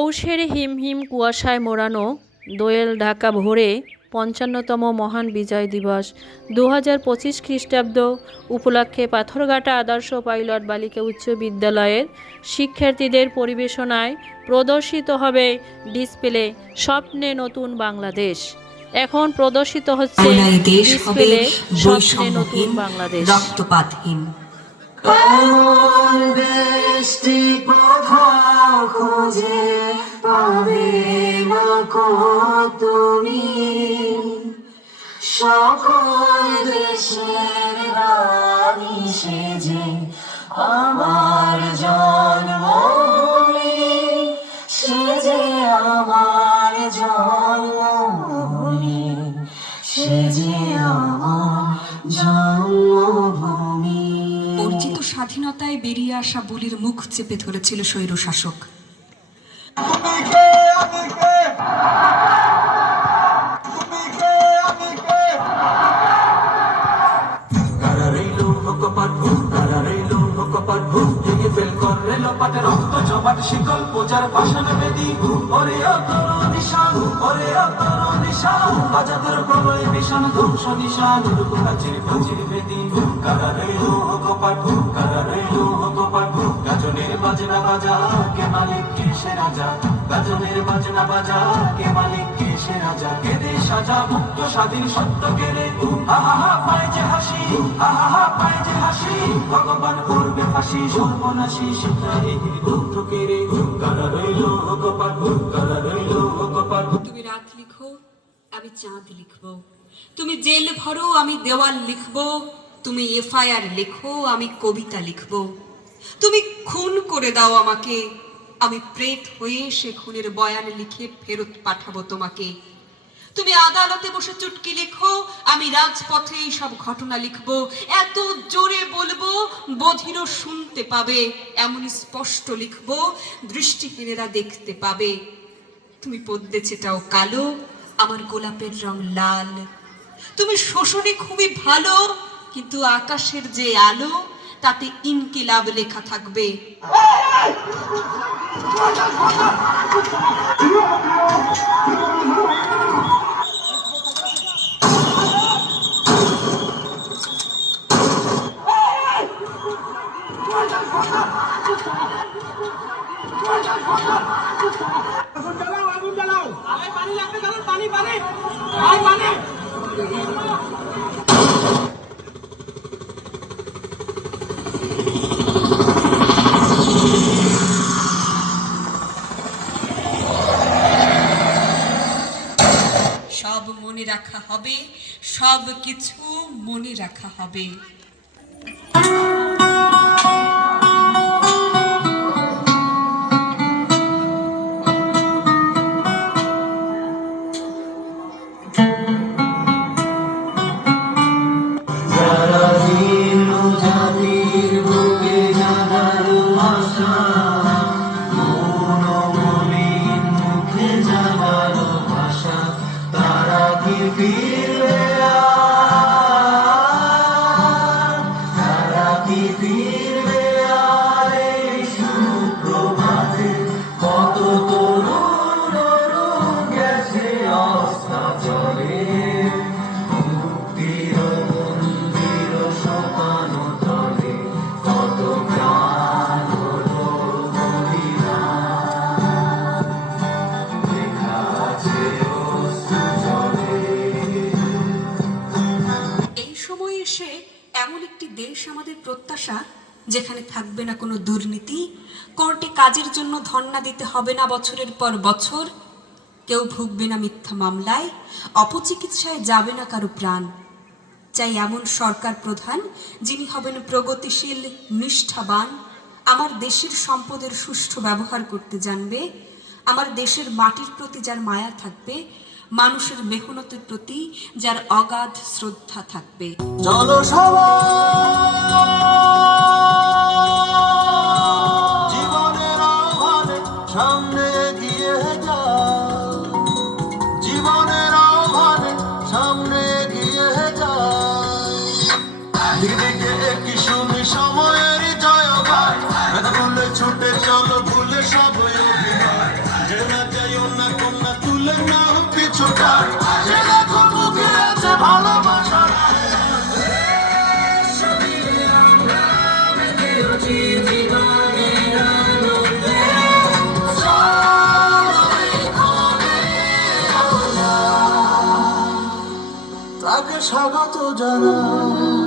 পৌষের হিমহিম কুয়াশায় মোড়ানো দোয়েল ঢাকা ভোরে ৫৫তম মহান বিজয় দিবস ২০২৫ খ্রিস্টাব্দ উপলক্ষে পাথরঘাটা আদর্শ পাইলট বালিকা উচ্চ বিদ্যালয়ের শিক্ষার্থীদের পরিবেশনায় প্রদর্শিত হবে ডিসপ্লে স্বপ্নে নতুন বাংলাদেশ। এখন প্রদর্শিত হচ্ছে ডিসপ্লে স্বপ্নে নতুন বাংলাদেশ। রক্তপাতহীন এমন দেশটি কোথাও খুঁজে পাবে না কো তুমি, সকল দেশের রানী সেজে আমার জন্মভূমি, সেজে আমার জন্মভূমি, সেজে আমার জন্মভূমি। অর্জিত স্বাধীনতায় বেরিয়ে আসা বলির মুখ চেপে ধরেছিল স্বৈরশাসক। শিকল পূজার পাশান বেদি ওরে অতর নিশান, ওরে অতর নিশান, আজাদের প্রলয় বিশান ধ্বংস নিশান, রূপকাচির প্রাচীর বেদি কারারে লোহকপাট, কারারে লোহকপাট, গাজনের বাজনা বাজা কে মালিক কে সে রাজা, গাজনের বাজনা বাজা কে মালিক কে সে রাজা, কে দেশ সাজা মুক্ত স্বাধীন সত্য কেড়ে আহা পায় যে হাসি, আহা পায় যে হাসি, ভগবান করবে ফাঁসি সর্বনাশী শিক্ষারে দুঃখ কেড়ে কারারে লোহকপাট, কারারে লোহকপাট। তুমি রাত লিখো আমি চাঁদ লিখবো, তুমি জেল ভরো আমি দেওয়াল লিখবো, তুমি এফআইআর লেখো আমি কবিতা লিখবো, তুমি খুন করে দাও আমাকে, আমি প্রেত হয়ে সে খুনের বয়ান লিখে ফেরত পাঠাবো তোমাকে। তুমি আদালতে বসে চুটকি লেখো, আমি রাজপথে এই সব ঘটনা লিখবো, এত জোরে বলবো বধিরও শুনতে পাবে, এমন স্পষ্ট লিখবো দৃষ্টিহীনেরা দেখতে পাবে। তুমি পদ্মে ছেটাও কালো, আমার গোলাপের রং লাল, তুমি শোষণে খুবই ভালো, কিন্তু আকাশের যে আলো তাতে ইনকিলাব লেখা থাকবে। সব মনে রাখা হবে, সব কিছু মনে রাখা হবে। এমন একটি দেশ আমাদের প্রত্যাশা যেখানে থাকবে না কোনো দুর্নীতি, কোর্টে কাজের জন্য ধর্ণা দিতে হবে না বছরের পর বছর, কেউ ভুগবে না মিথ্যা মামলায়, অপচিকিৎসায় যাবে না কারো প্রাণ। চাই এমন সরকার প্রধান যিনি হবেন প্রগতিশীল, নিষ্ঠাবান, আমার দেশের সম্পদের সুষ্ঠু ব্যবহার করতে জানবে, আমার দেশের মাটির প্রতি যার মায়া থাকবে, মানুষের মেহনতের প্রতি যার অগাধ শ্রদ্ধা থাকবে। চলো সবাই জীবনের আহ্বানে সামনে এগিয়ে যাও, জীবনের আহ্বানে সামনে এগিয়ে যাও, দিকে একটি শুনি সময়ের জয় গায়, ভুলে ছুটে চলো ভুলে সব অভিনয়, যে তাকে স্বাগত জানাই।